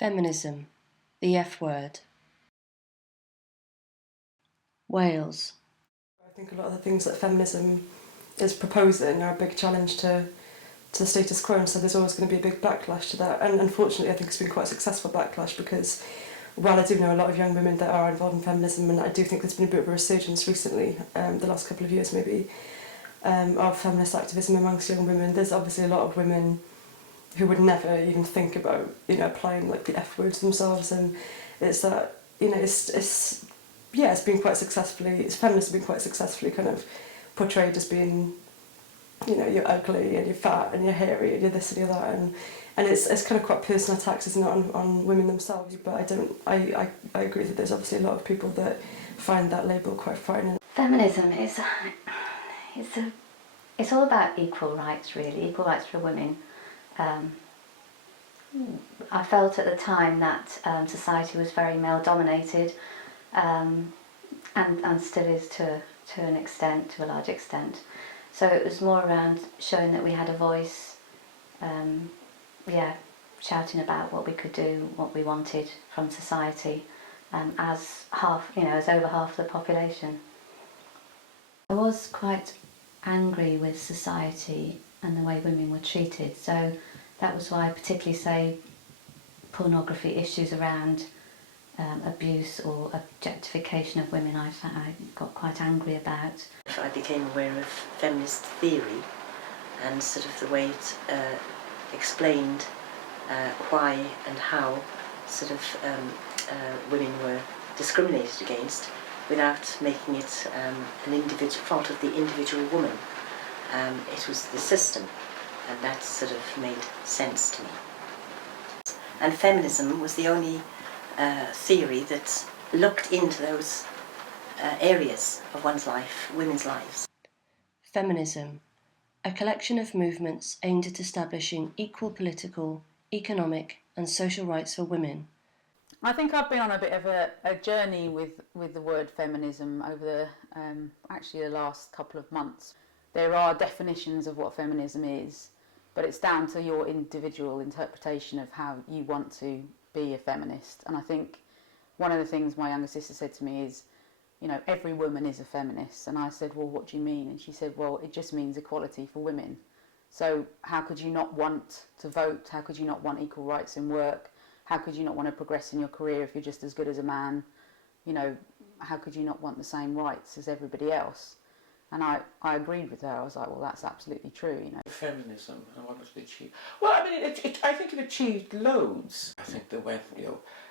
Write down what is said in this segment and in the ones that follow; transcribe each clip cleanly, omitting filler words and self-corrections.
Feminism, the F word. Wales. I think a lot of the things that feminism is proposing are a big challenge to the status quo, and so there's always going to be a big backlash to that. And unfortunately, I think it's been quite a successful backlash because while I do know a lot of young women that are involved in feminism, and I do think there's been a bit of a resurgence recently, the last couple of years maybe, of feminist activism amongst young women, there's obviously a lot of women who would never even think about, applying like the F words themselves, and it's that, it's been quite successfully, feminism has been quite successfully kind of portrayed as being, you're ugly and you're fat and you're hairy and you're this and you're that, and it's kind of quite personal attacks, isn't it, on women themselves. But I agree that there's obviously a lot of people that find that label quite frightening. Feminism is it's all about equal rights, really, equal rights for women. I felt at the time that society was very male dominated, and still is to an extent, to a large extent. So it was more around showing that we had a voice, shouting about what we could do, what we wanted from society, as over half the population. I was quite angry with society and the way women were treated, so that was why I particularly say pornography, issues around abuse or objectification of women, I got quite angry about. I became aware of feminist theory and sort of the way it explained why and how sort of women were discriminated against without making it an individual fault of the individual woman. It was the system, and that sort of made sense to me. And feminism was the only theory that looked into those areas of one's life, women's lives. Feminism, a collection of movements aimed at establishing equal political, economic and social rights for women. I think I've been on a bit of a journey with the word feminism over the last couple of months. There are definitions of what feminism is, but it's down to your individual interpretation of how you want to be a feminist. And I think one of the things my younger sister said to me is, every woman is a feminist. And I said, well, what do you mean? And she said, well, it just means equality for women. So how could you not want to vote? How could you not want equal rights in work? How could you not want to progress in your career if you're just as good as a man? How could you not want the same rights as everybody else? And I agreed with her. I was like, well, that's absolutely true, Feminism and what it achieved. Well, I mean, I think it achieved loads. I think that when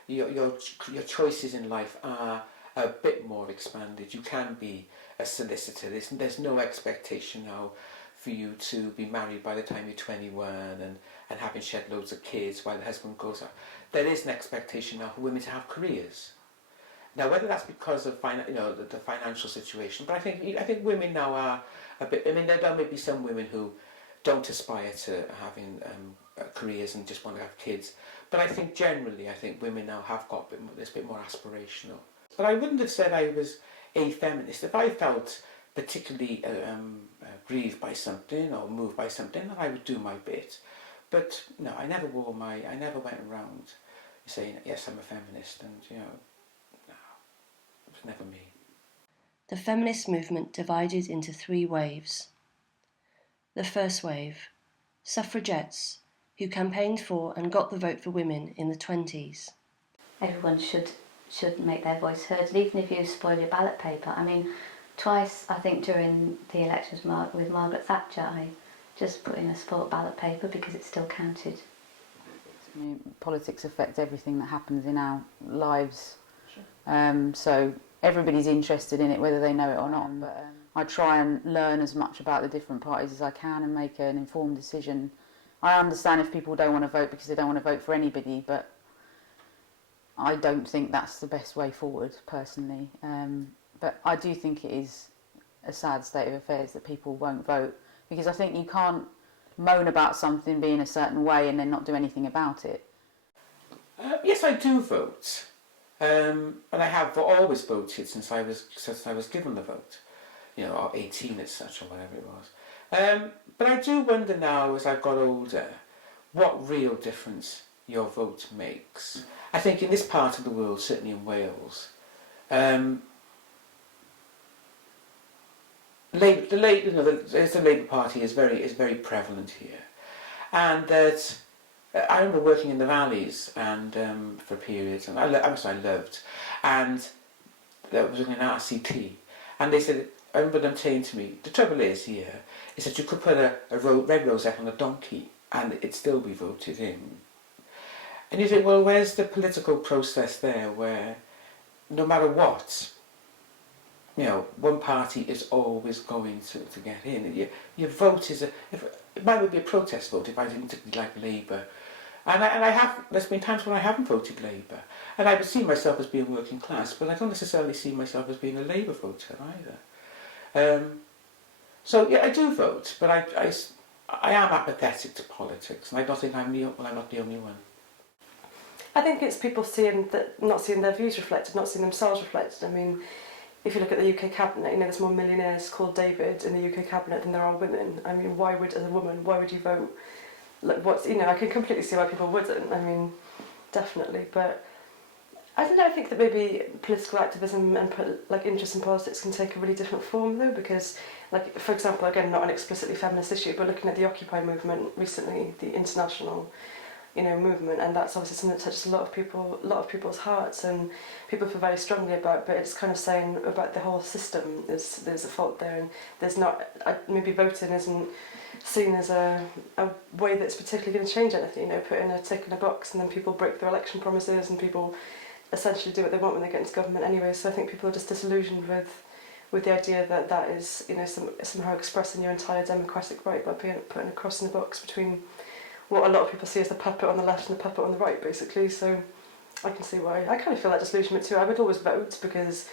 your choices in life are a bit more expanded. You can be a solicitor. There's no expectation now for you to be married by the time you're 21 and having shed loads of kids while the husband goes out. There is an expectation now for women to have careers. Now, whether that's because of the financial situation, but I think women now are a bit. I mean, there may be some women who don't aspire to having careers and just want to have kids. But I think generally, women now have got a bit more. It's a bit more aspirational. But I wouldn't have said I was a feminist if I felt particularly grieved by something or moved by something. That I would do my bit. But no, I never went around saying yes, I'm a feminist, and no, it was never me. The feminist movement divided into three waves. The first wave, suffragettes, who campaigned for and got the vote for women in the 1920s. Everyone should make their voice heard, even if you spoil your ballot paper. I mean, twice, I think, during the elections with Margaret Thatcher, I just put in a spoilt ballot paper because it still counted. I mean, politics affect everything that happens in our lives. Sure. So everybody's interested in it, whether they know it or not. But I try and learn as much about the different parties as I can and make an informed decision. I understand if people don't want to vote because they don't want to vote for anybody, but I don't think that's the best way forward, personally. But I do think it is a sad state of affairs that people won't vote, because I think you can't moan about something being a certain way and then not do anything about it. Yes, I do vote. But I have always voted since I was given the vote, or 18 as such, or whatever it was. But I do wonder now, as I've got older, what real difference your vote makes. I think in this part of the world, certainly in Wales, the Labour Party is very prevalent here, and that I remember working in the valleys and for periods, and I loved, and that was in an RCT, and they said, I remember them saying to me, the trouble is here is that you could put a red rosette on a donkey and it'd still be voted in. And you think, well, where's the political process there where no matter what, you know, one party is always going to get in. And your vote is it might be a protest vote if I didn't particularly like Labour. There's been times when I haven't voted Labour, and I would see myself as being working class, but I don't necessarily see myself as being a Labour voter either. So yeah, I do vote, but I am apathetic to politics, and I don't think I'm not the only one. I think it's people not seeing their views reflected, not seeing themselves reflected. I mean, if you look at the UK cabinet, you know, there's more millionaires called David in the UK cabinet than there are women. I mean, as a woman, why would you vote? Like, I can completely see why people wouldn't. I mean, definitely, but I don't know. I think that maybe political activism and interest in politics can take a really different form, though, because, like, for example, again, not an explicitly feminist issue, but looking at the Occupy movement recently, the international, you know, movement, and that's obviously something that touches a lot of people's hearts, and people feel very strongly about. But it's kind of saying about the whole system there's a fault there, and there's not maybe voting isn't seen as a way that's particularly going to change anything. You know, put in a tick in a box, and then people break their election promises, and people essentially do what they want when they get into government anyway. So I think people are just disillusioned with the idea that is, you know, somehow expressing your entire democratic right by putting a cross in the box between what a lot of people see as the puppet on the left and the puppet on the right, basically. So I can see why. I kind of feel that disillusionment too. I would always vote because,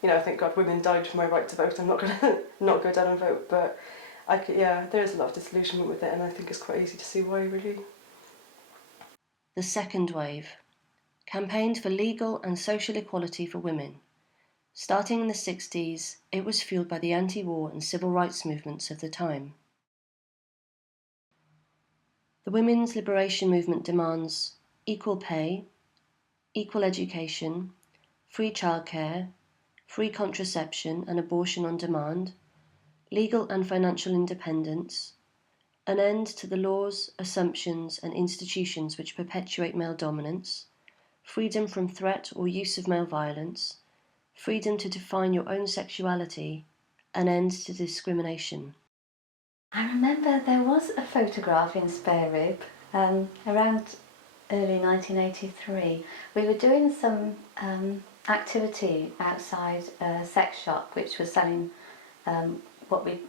you know, I think God, women died for my right to vote. I'm not going to not go down and vote, but there is a lot of disillusionment with it, and I think it's quite easy to see why, really. The second wave campaigned for legal and social equality for women. Starting in the 60s, it was fueled by the anti-war and civil rights movements of the time. The women's liberation movement demands equal pay, equal education, free childcare, free contraception and abortion on demand, legal and financial independence, an end to the laws, assumptions and institutions which perpetuate male dominance, freedom from threat or use of male violence, freedom to define your own sexuality, an end to discrimination. I remember there was a photograph in Spare Rib around early 1983. We were doing some activity outside a sex shop which was selling what we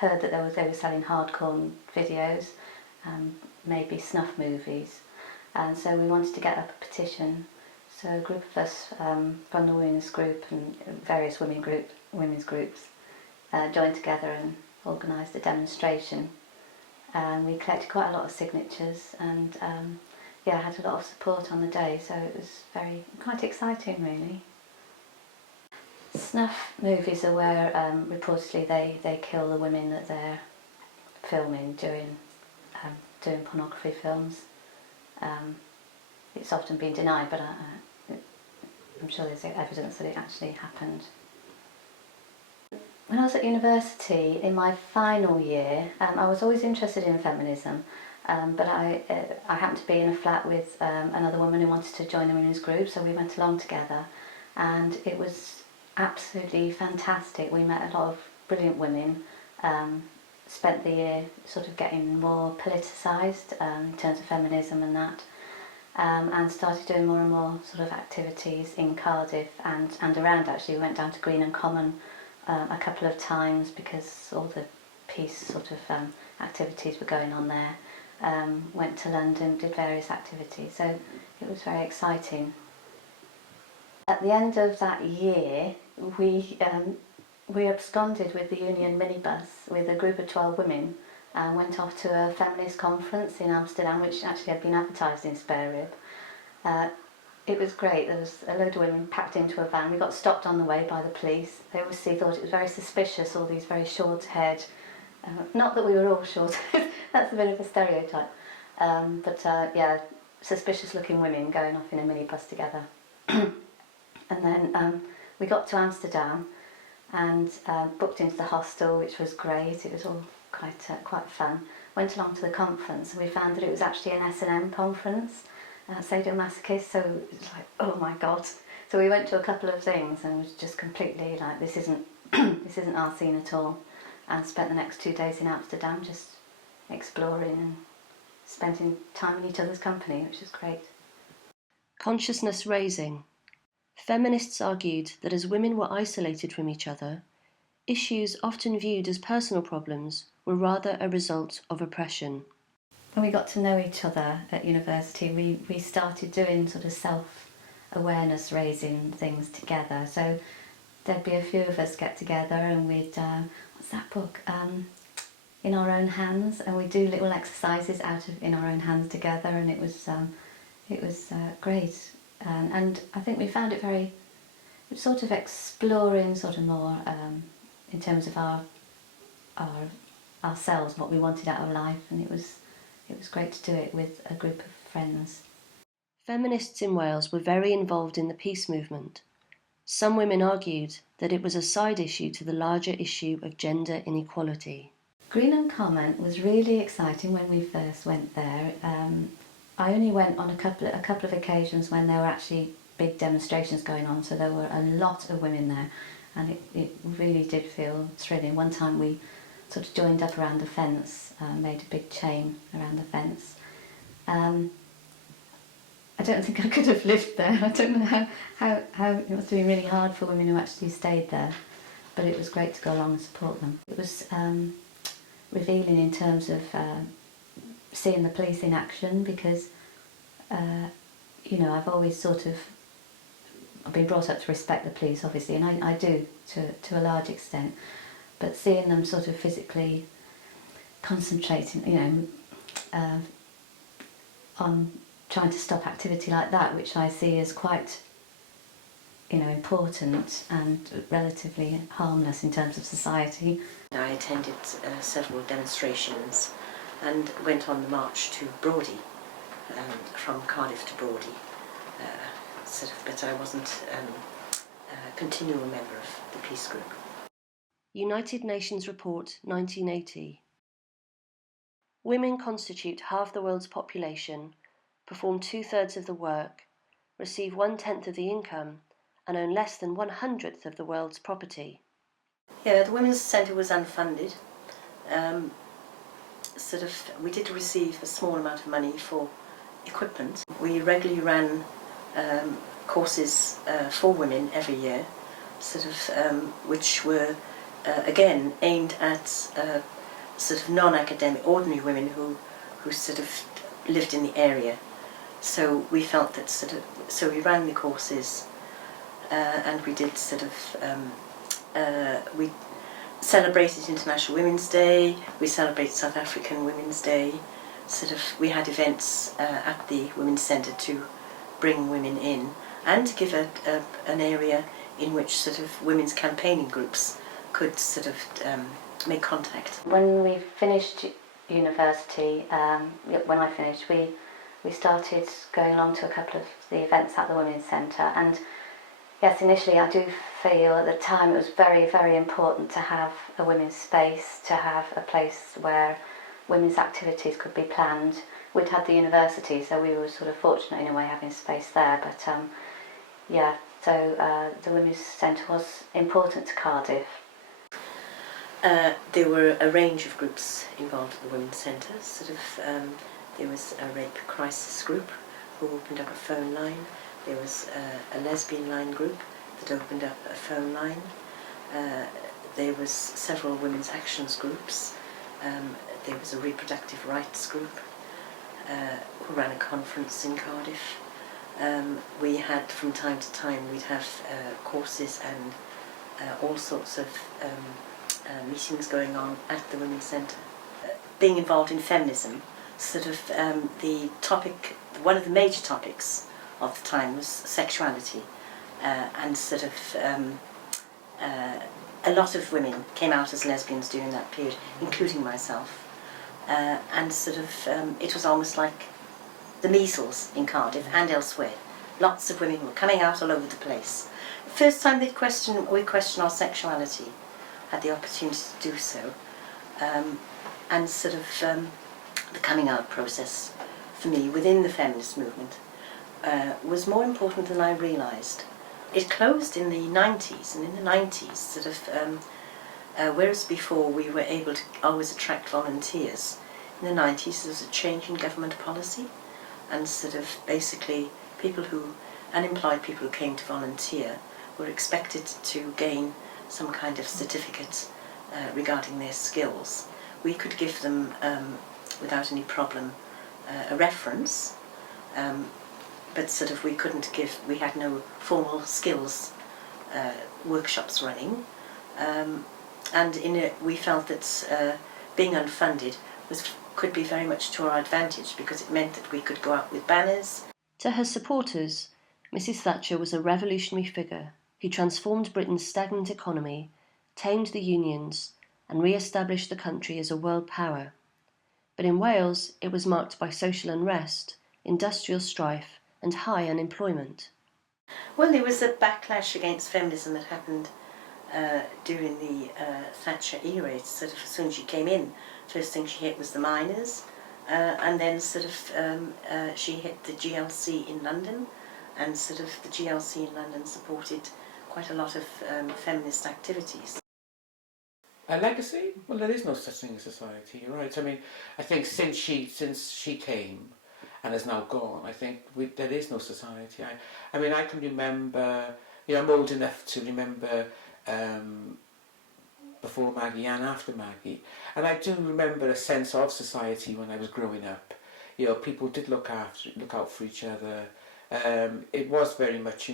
heard that they were selling hardcore videos, maybe snuff movies, and so we wanted to get up a petition. So a group of us from the women's group and various women's groups joined together and organised a demonstration, and we collected quite a lot of signatures, and had a lot of support on the day, so it was quite exciting, really. Snuff movies are where reportedly they kill the women that they're filming doing pornography films. It's often been denied, but I'm sure there's evidence that it actually happened. When I was at university, in my final year, I was always interested in feminism, but I happened to be in a flat with another woman who wanted to join the women's group, so we went along together, and it was absolutely fantastic. We met a lot of brilliant women, spent the year sort of getting more politicised in terms of feminism and that, and started doing more and more sort of activities in Cardiff and around. Actually, we went down to Green and Common a couple of times because all the peace sort of activities were going on there. Went to London, did various activities, so it was very exciting. At the end of that year, we absconded with the Union minibus with a group of 12 women and went off to a feminist conference in Amsterdam, which actually had been advertised in Spare Rib. It was great. There was a load of women packed into a van. We got stopped on the way by the police. They obviously thought it was very suspicious, all these very short-haired, not that we were all short, that's a bit of a stereotype, but suspicious looking women going off in a minibus together. And then we got to Amsterdam and booked into the hostel, which was great. It was all quite fun. Went along to the conference and we found that it was actually an S&M conference, sadomasochist, so it was like, oh my god. So we went to a couple of things and was just completely like, this isn't this isn't our scene at all, and spent the next 2 days in Amsterdam just exploring and spending time in each other's company, which is great. Consciousness raising. Feminists argued that as women were isolated from each other, issues often viewed as personal problems were rather a result of oppression. When we got to know each other at university, we started doing sort of self-awareness raising things together. So there'd be a few of us get together and we'd, what's that book? In Our Own Hands, and we'd do little exercises out of In Our Own Hands together, and it was great. And I think we found it very, sort of exploring sort of more in terms of ourselves, what we wanted out of life, and it was great to do it with a group of friends. Feminists in Wales were very involved in the peace movement. Some women argued that it was a side issue to the larger issue of gender inequality. Green and Comment was really exciting when we first went there. I only went on a couple of occasions when there were actually big demonstrations going on, so there were a lot of women there, and it really did feel thrilling. One time we sort of joined up around the fence, made a big chain around the fence. I don't think I could have lived there. I don't know how it must have been really hard for women who actually stayed there, but it was great to go along and support them. It was revealing in terms of seeing the police in action, because I've always I've been brought up to respect the police, obviously, and I do to a large extent, but seeing them sort of physically concentrating, on trying to stop activity like that, which I see as quite, important and relatively harmless in terms of society. I attended several demonstrations and went on the march to Brawdy, from Cardiff to Brawdy, but I wasn't a continual member of the peace group. United Nations Report 1980. Women constitute half the world's population, perform 2/3 of the work, receive 1/10 of the income, and own less than 1/100th of the world's property. Yeah, the Women's Centre was unfunded. We did receive a small amount of money for equipment. We regularly ran courses for women every year, which were again aimed at non-academic, ordinary women who lived in the area. So we felt that so we ran the courses, and we did we celebrated International Women's Day, we celebrated South African Women's Day, we had events at the Women's Centre to bring women in and to give an area in which women's campaigning groups could make contact. When we finished university, when I finished, we started going along to a couple of the events at the Women's Centre, and yes, initially I do feel at the time it was very, very important to have a women's space, to have a place where women's activities could be planned. We'd had the university, so we were sort of fortunate in a way having space there, but the Women's Centre was important to Cardiff. There were a range of groups involved at the Women's Centre. There was a rape crisis group who opened up a phone line. There was a lesbian line group that opened up a phone line. There was several women's actions groups. There was a reproductive rights group who ran a conference in Cardiff. We had, from time to time, we'd have courses and all sorts of meetings going on at the Women's Centre. Being involved in feminism, one of the major topics of the time was sexuality, and a lot of women came out as lesbians during that period, including myself, and it was almost like the measles in Cardiff and elsewhere. Lots of women were coming out all over the place. First time we questioned our sexuality, had the opportunity to do so, and sort of the coming out process for me within the feminist movement was more important than I realised. It closed in the 90s, and in the 90s, sort of, whereas before we were able to always attract volunteers, in the 90s there was a change in government policy, and sort of basically unemployed people who came to volunteer were expected to gain some kind of certificate regarding their skills. We could give them, without any problem, a reference, but sort of we had no formal skills workshops running, and we felt that being unfunded could be very much to our advantage, because it meant that we could go out with banners. To her supporters, Mrs. Thatcher was a revolutionary figure who transformed Britain's stagnant economy, tamed the unions, and re-established the country as a world power. But in Wales, it was marked by social unrest, industrial strife, and high unemployment. Well, there was a backlash against feminism that happened during the Thatcher era. It's sort of, as soon as she came in, first thing she hit was the miners, and then sort of she hit the GLC in London, and sort of the GLC in London supported quite a lot of feminist activities. A legacy? Well, there is no such thing as society. You're right. I mean, I think since she came and has now gone, I think there is no society. I mean, I can remember. I'm old enough to remember before Maggie and after Maggie, and I do remember a sense of society when I was growing up. People did look out for each other. It was very much,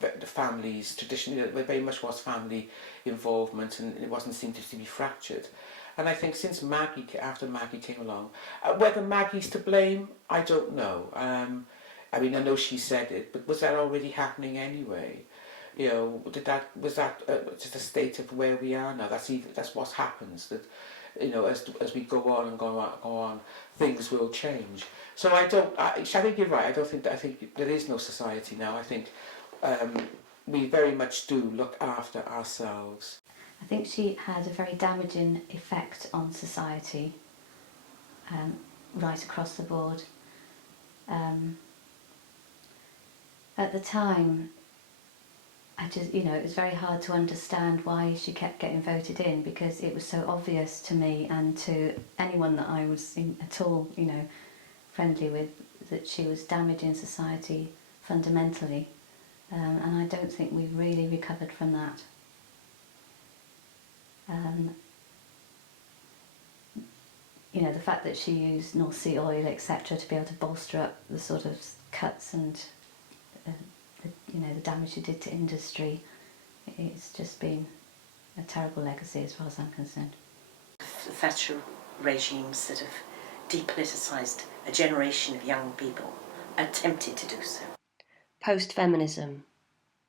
the family's tradition. There very much was family involvement, and it wasn't seemed to be fractured. And I think since after Maggie came along, whether Maggie's to blame, I don't know. I mean, I know she said it, but was that already happening anyway? Was that just a state of where we are now? That's what happens. That as we go on and go on, things will change. So I think you're right. I think there is no society now. I think we very much do look after ourselves. I think she had a very damaging effect on society, right across the board. At the time, it was very hard to understand why she kept getting voted in, because it was so obvious to me and to anyone that I was at all, friendly with, that she was damaging society fundamentally. And I don't think we've really recovered from that. The fact that she used North Sea oil, etc., to be able to bolster up the sort of cuts and the damage she did to industry, it's just been a terrible legacy as far as I'm concerned. The Thatcher regime sort of depoliticised a generation of young people, attempted to do so. Post-feminism,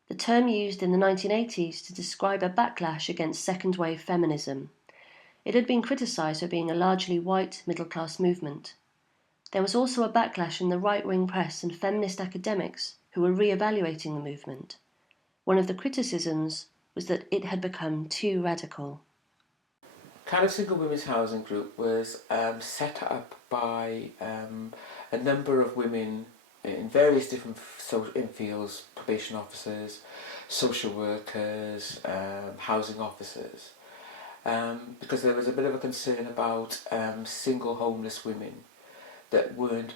the term used in the 1980s to describe a backlash against second-wave feminism. It had been criticised for being a largely white, middle-class movement. There was also a backlash in the right-wing press and feminist academics who were re-evaluating the movement. One of the criticisms was that it had become too radical. Cardiff Single Women's Housing Group was set up by a number of women in various different fields: probation officers, social workers, housing officers, because there was a bit of a concern about single homeless women that weren't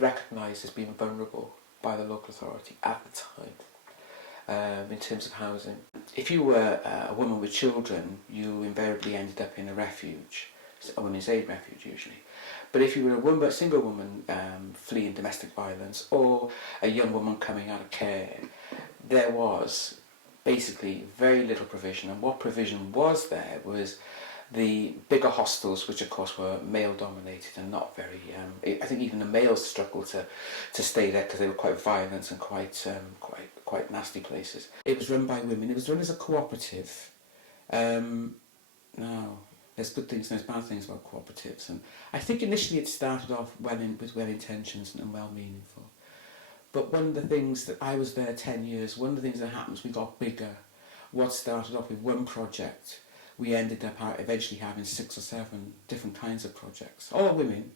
recognised as being vulnerable by the local authority at the time, in terms of housing. If you were a woman with children, you invariably ended up in a refuge, a women's aid refuge usually. But if you were a single woman fleeing domestic violence, or a young woman coming out of care, there was basically very little provision. And what provision was there was the bigger hostels, which of course were male-dominated and not very. I think even the males struggled to stay there because they were quite violent and quite nasty places. It was run by women. It was run as a cooperative. Now, there's good things and there's bad things about cooperatives. And I think initially it started off with well intentions and well meaningful. But one of the things that I was there 10 years, one of the things that happened was we got bigger. What started off with one project, we ended up eventually having 6 or 7 different kinds of projects, all women,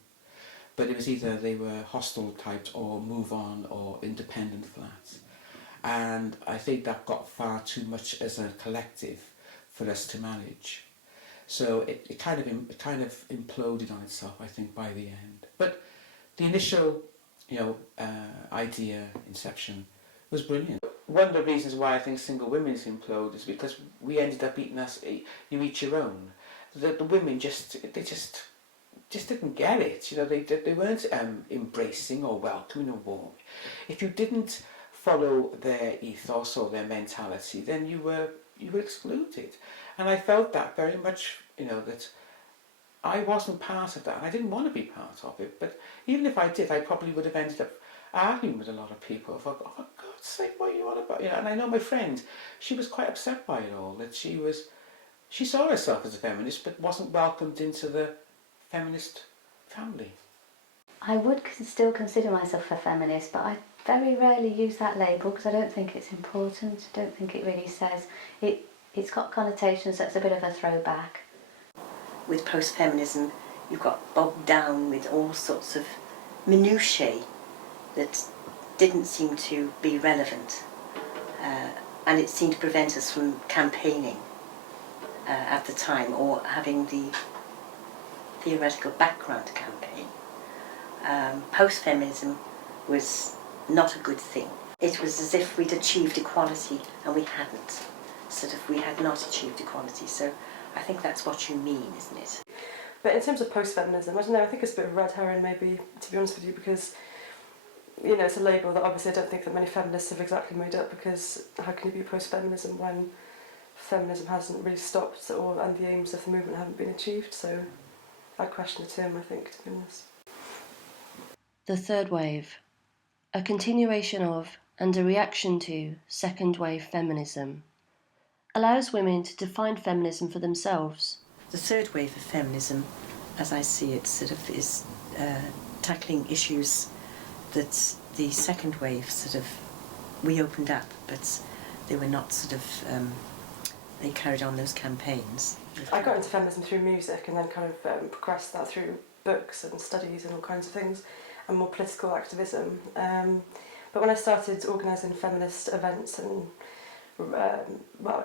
but it was either they were hostel types or move on or independent flats. And I think that got far too much as a collective for us to manage. So it kind of imploded on itself, I think, by the end. But the initial, idea, inception, was brilliant. One of the reasons why I think single women's implode is because we ended up eating you eat your own. The women just didn't get it. They weren't embracing or welcoming or warm. If you didn't follow their ethos or their mentality, then you were excluded. And I felt that very much, that I wasn't part of that. And I didn't want to be part of it. But even if I did, I probably would have ended up arguing with a lot of people. I thought, oh, for God's sake, what are you on about? And I know my friend, she was quite upset by it all. That she saw herself as a feminist, but wasn't welcomed into the feminist family. I would still consider myself a feminist, but I very rarely use that label because I don't think it's important. I don't think it really says it. It's got connotations that's a bit of a throwback. With post-feminism, you got bogged down with all sorts of minutiae that didn't seem to be relevant, and it seemed to prevent us from campaigning at the time or having the theoretical background to campaign. Post-feminism was not a good thing. It was as if we'd achieved equality and we hadn't. We had not achieved equality. So I think that's what you mean, isn't it? But in terms of post-feminism, I don't know, I think it's a bit of a red herring maybe, to be honest with you, because it's a label that obviously I don't think that many feminists have exactly made up, because how can you be post-feminism when feminism hasn't really stopped and the aims of the movement haven't been achieved? So I question the term, I think, to be honest. The third wave, a continuation of and a reaction to second wave feminism, allows women to define feminism for themselves. The third wave of feminism, as I see it, is tackling issues that the second wave we opened up, but they were not they carried on those campaigns. I got into feminism through music and then kind of progressed that through books and studies and all kinds of things and more political activism. But when I started organising feminist events and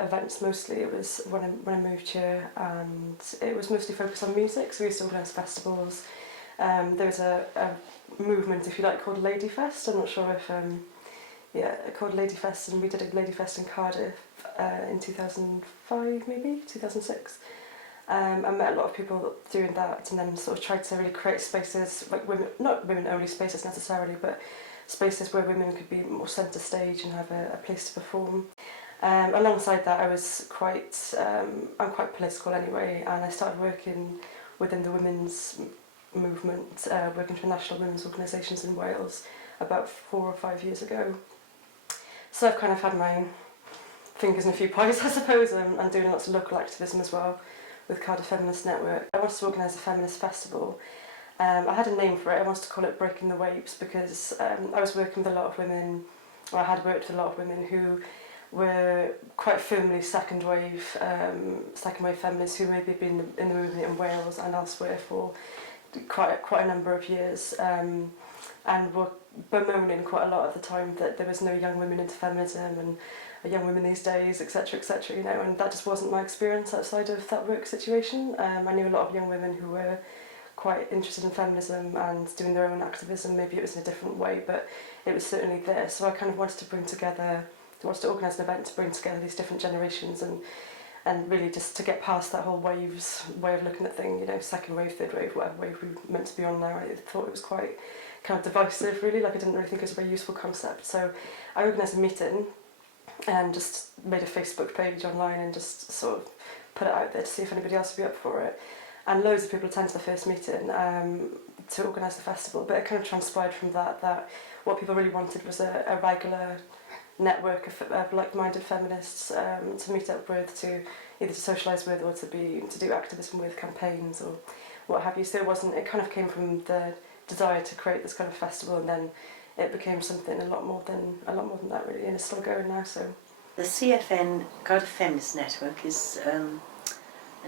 events mostly, it was when I moved here, and it was mostly focused on music, so we used to organise festivals. There was a movement, if you like, called L.Fest. I'm not sure if called L.Fest, and we did a L.Fest in Cardiff in 2005, maybe 2006. I met a lot of people doing that, and then sort of tried to really create spaces, like not women only spaces necessarily, but spaces where women could be more centre stage and have a place to perform. Alongside that, I'm quite political anyway, and I started working within the women's movement, working for national women's organisations in Wales about 4 or 5 years ago. So I've kind of had my fingers in a few pies, I suppose, and doing lots of local activism as well with Cardiff Feminist Network. I wanted to organise a feminist festival. I had a name for it. I wanted to call it Breaking the Waves because I was working with a lot of women, or I had worked with a lot of women who were quite firmly second wave feminists who maybe had been in the movement in Wales and elsewhere for quite a number of years, and were bemoaning quite a lot at the time that there was no young women into feminism and young women these days, etc., etc. And that just wasn't my experience outside of that work situation. I knew a lot of young women who were quite interested in feminism and doing their own activism. Maybe it was in a different way, but it was certainly there. So I kind of wanted to organise an event to bring together these different generations and really just to get past that whole way of looking at things, second wave, third wave, whatever wave we're meant to be on now. I thought it was quite kind of divisive, really. I didn't really think it was a very useful concept. So I organised a meeting and just made a Facebook page online and just sort of put it out there to see if anybody else would be up for it. And loads of people attended the first meeting to organise the festival, but it kind of transpired from that what people really wanted was a regular network of like-minded feminists to meet up with, to either to socialise with or to do activism with, campaigns or what have you. So it kind of came from the desire to create this kind of festival, and then it became something a lot more than that really, and it's still going now. So the CFN Garda Feminist Network is a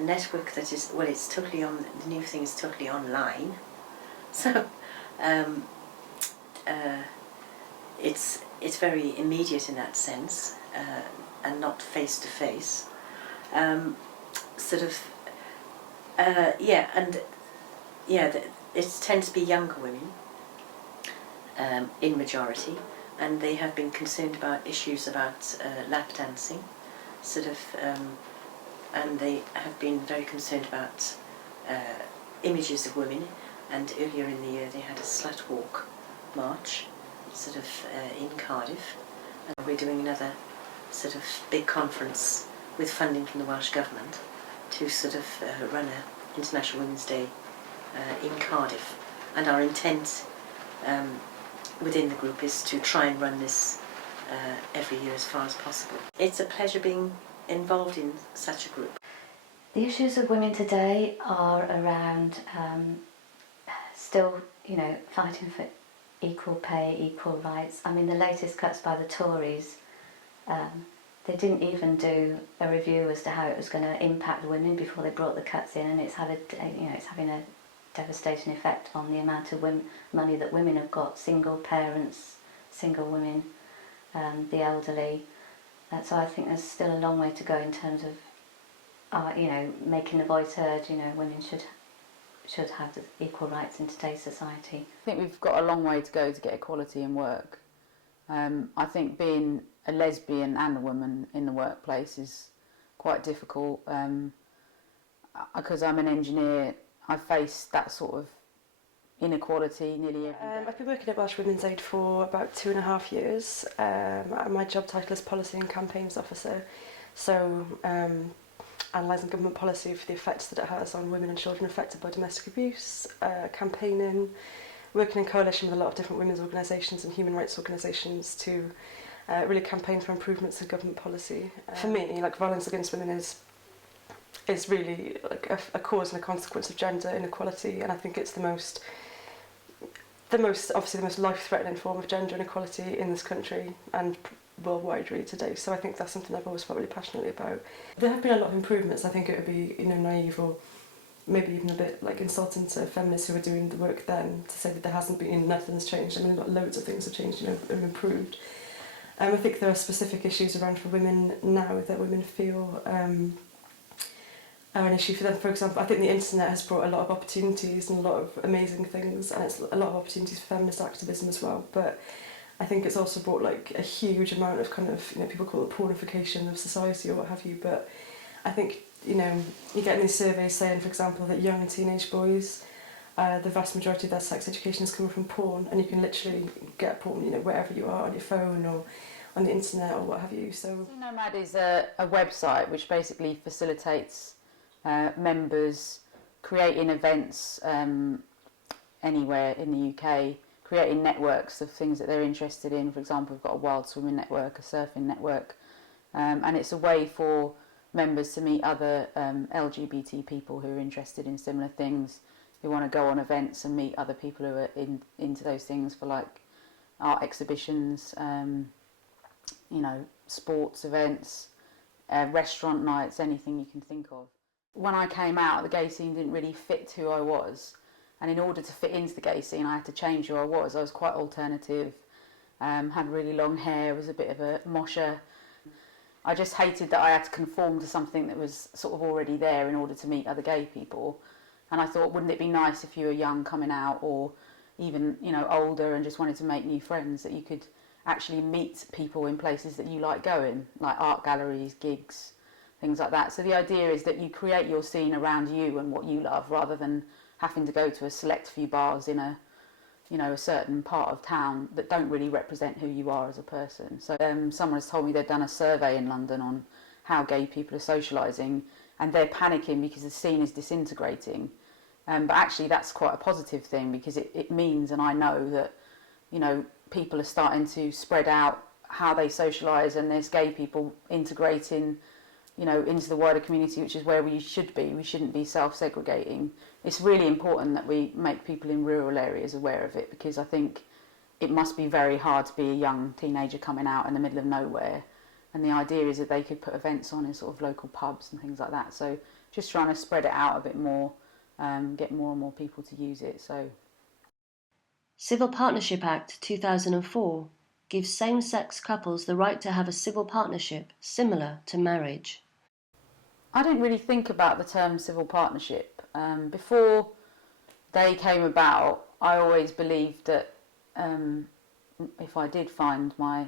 network that is, well, it's totally on, the new thing is totally online, so it's very immediate in that sense, and not face to face. It tends to be younger women in majority, and they have been concerned about issues about lap dancing, and they have been very concerned about images of women. And earlier in the year they had a slut walk march, in Cardiff, and we're doing another big conference with funding from the Welsh Government to run a International Women's Day in Cardiff, and our intent within the group is to try and run this every year as far as possible. It's a pleasure being involved in such a group. The issues of women today are around still, fighting for equal pay, equal rights. I mean, the latest cuts by the Tories, they didn't even do a review as to how it was going to impact women before they brought the cuts in, and it's having a devastating effect on the amount of money that women have got, single parents, single women, the elderly. So I think there's still a long way to go in terms of, making the voice heard. Women should have the equal rights in today's society. I think we've got a long way to go to get equality in work. I think being a lesbian and a woman in the workplace is quite difficult. Because I'm an engineer, I face that sort of inequality nearly every day. I've been working at Welsh Women's Aid for about 2.5 years. My job title is Policy and Campaigns Officer. So analysing government policy for the effects that it has on women and children affected by domestic abuse, campaigning, working in coalition with a lot of different women's organisations and human rights organisations to really campaign for improvements in government policy. For me, violence against women is really a cause and a consequence of gender inequality, and I think it's the most life-threatening form of gender inequality in this country and worldwide really today. So I think that's something I've always felt really passionately about. There have been a lot of improvements. I think it would be naive or maybe even a bit insulting to feminists who are doing the work then to say that there hasn't been, nothing's changed. I mean, loads of things have changed, and improved. I think there are specific issues around for women now that women feel are an issue for them. For example, I think the internet has brought a lot of opportunities and a lot of amazing things, and it's a lot of opportunities for feminist activism as well. But I think it's also brought a huge amount of people call it pornification of society or what have you. But I think you're getting these surveys saying, for example, that young and teenage boys, the vast majority of their sex education is coming from porn, and you can literally get porn wherever you are, on your phone or on the internet or what have you. So Nomad is a website which basically facilitates members creating events anywhere in the UK, creating networks of things that they're interested in. For example, we've got a wild swimming network, a surfing network, and it's a way for members to meet other LGBT people who are interested in similar things, who want to go on events and meet other people who are into those things, for art exhibitions, sports events, restaurant nights, anything you can think of. When I came out, the gay scene didn't really fit who I was, and in order to fit into the gay scene I had to change who I was. I was quite alternative, had really long hair, was a bit of a mosher. I just hated that I had to conform to something that was sort of already there in order to meet other gay people. And I thought, wouldn't it be nice if you were young coming out, or even older and just wanted to make new friends, that you could actually meet people in places that you like going, like art galleries, gigs, things like that. So the idea is that you create your scene around you and what you love, rather than having to go to a select few bars in a certain part of town that don't really represent who you are as a person. So someone has told me they'd done a survey in London on how gay people are socialising, and they're panicking because the scene is disintegrating. But actually that's quite a positive thing, because it means, and I know that people are starting to spread out how they socialise, and there's gay people integrating, you know, into the wider community, which is where we should be. We shouldn't be self-segregating. It's really important that we make people in rural areas aware of it, because I think it must be very hard to be a young teenager coming out in the middle of nowhere. And the idea is that they could put events on in sort of local pubs and things like that. So just trying to spread it out a bit more, get more and more people to use it. So Civil Partnership Act 2004 gives same-sex couples the right to have a civil partnership similar to marriage. I didn't really think about the term civil partnership. Before they came about, I always believed that if I did find my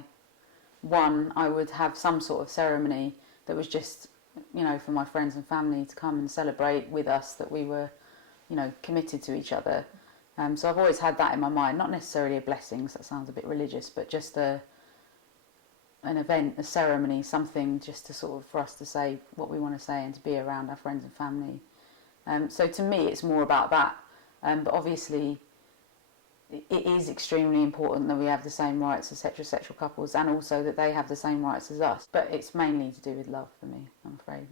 one, I would have some sort of ceremony that was just, you know, for my friends and family to come and celebrate with us that we were, you know, committed to each other. So I've always had that in my mind, not necessarily a blessing, because that sounds a bit religious, but just an event, a ceremony, something just to sort of, for us to say what we want to say and to be around our friends and family. So to me, it's more about that. But obviously, it is extremely important that we have the same rights as heterosexual couples, and also that they have the same rights as us. But it's mainly to do with love for me, I'm afraid.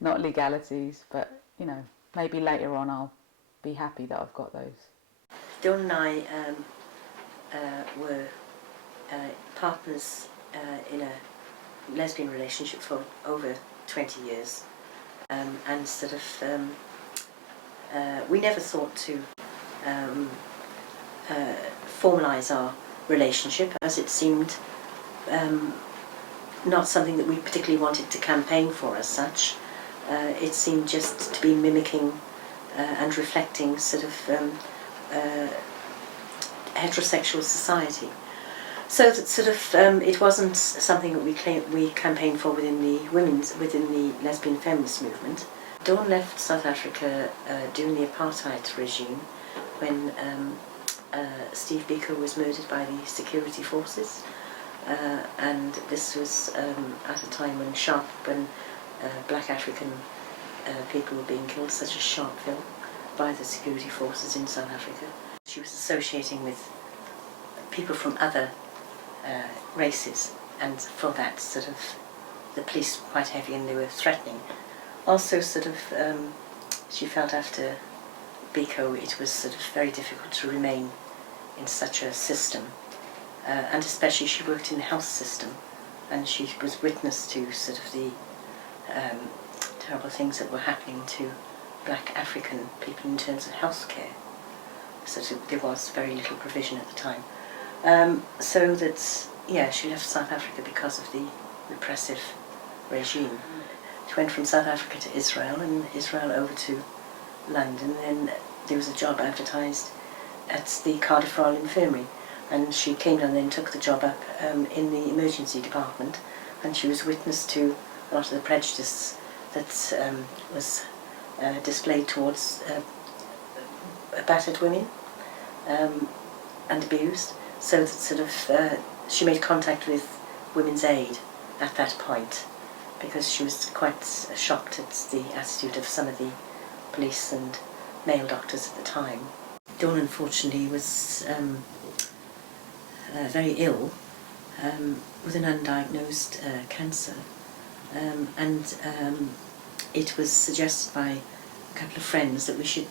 Not legalities, but, you know, maybe later on I'll be happy that I've got those. Dawn and I were partners in a lesbian relationship for over 20 years, and sort of we never thought to formalise our relationship, as it seemed not something that we particularly wanted to campaign for as such. It seemed just to be mimicking and reflecting sort of heterosexual society. So that sort of it wasn't something that we campaigned for within the lesbian feminist movement. Dawn left South Africa during the apartheid regime, when Steve Biko was murdered by the security forces, and this was at a time when black African people were being killed, such as Sharpeville, by the security forces in South Africa. She was associating with people from other races, and for that sort of the police were quite heavy and they were threatening. Also sort of she felt after Biko it was sort of very difficult to remain in such a system, and especially she worked in the health system, and she was witness to sort of the terrible things that were happening to black African people in terms of health care. So there was very little provision at the time. So that, yeah, she left South Africa because of the repressive regime. She went from South Africa to Israel, and Israel over to London, and there was a job advertised at the Cardiff Royal Infirmary, and she came down there and took the job up in the emergency department, and she was witness to a lot of the prejudice that was displayed towards battered women and abused. So that sort of she made contact with Women's Aid at that point, because she was quite shocked at the attitude of some of the police and male doctors at the time. Dawn unfortunately was very ill with an undiagnosed cancer, and it was suggested by a couple of friends that we should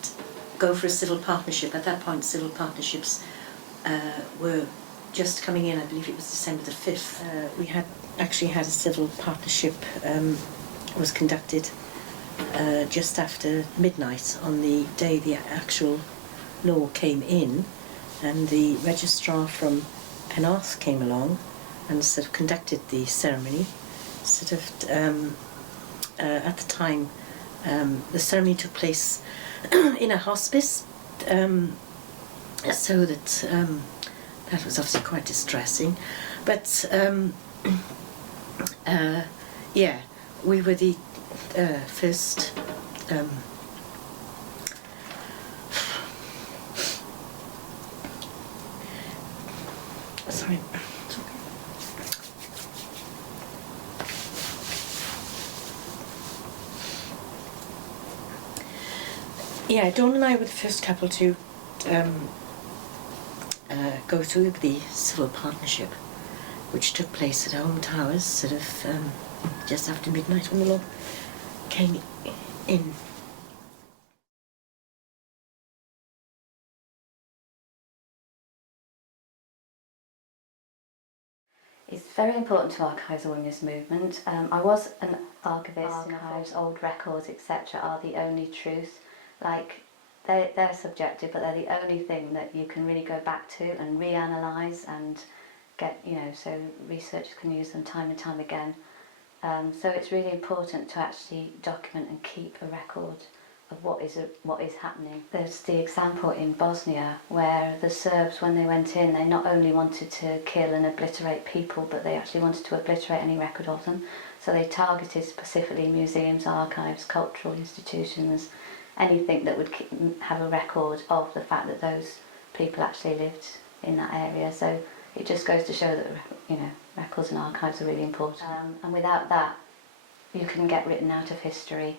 go for a civil partnership. At that point, civil partnerships were just coming in. I believe it was December the 5th. We had actually had a civil partnership was conducted just after midnight on the day the actual law came in, and the registrar from Penarth came along and sort of conducted the ceremony. Sort of at the time, the ceremony took place in a hospice, so that that was obviously quite distressing. But yeah, we were the first. Sorry. Yeah, Dawn and I were the first couple to go through the civil partnership, which took place at our own towers, sort of just after midnight when the law came in. It's very important to archive the womenist movement. I was an archivist in archives, old records, etc. are the only truth. Like, they're subjective, but they're the only thing that you can really go back to and reanalyse and get, you know, so researchers can use them time and time again. So it's really important to actually document and keep a record of what is happening. There's the example in Bosnia where the Serbs, when they went in, they not only wanted to kill and obliterate people, but they actually wanted to obliterate any record of them. So they targeted specifically museums, archives, cultural institutions, anything that would have a record of the fact that those people actually lived in that area. So it just goes to show that, you know, records and archives are really important. And without that, you can get written out of history.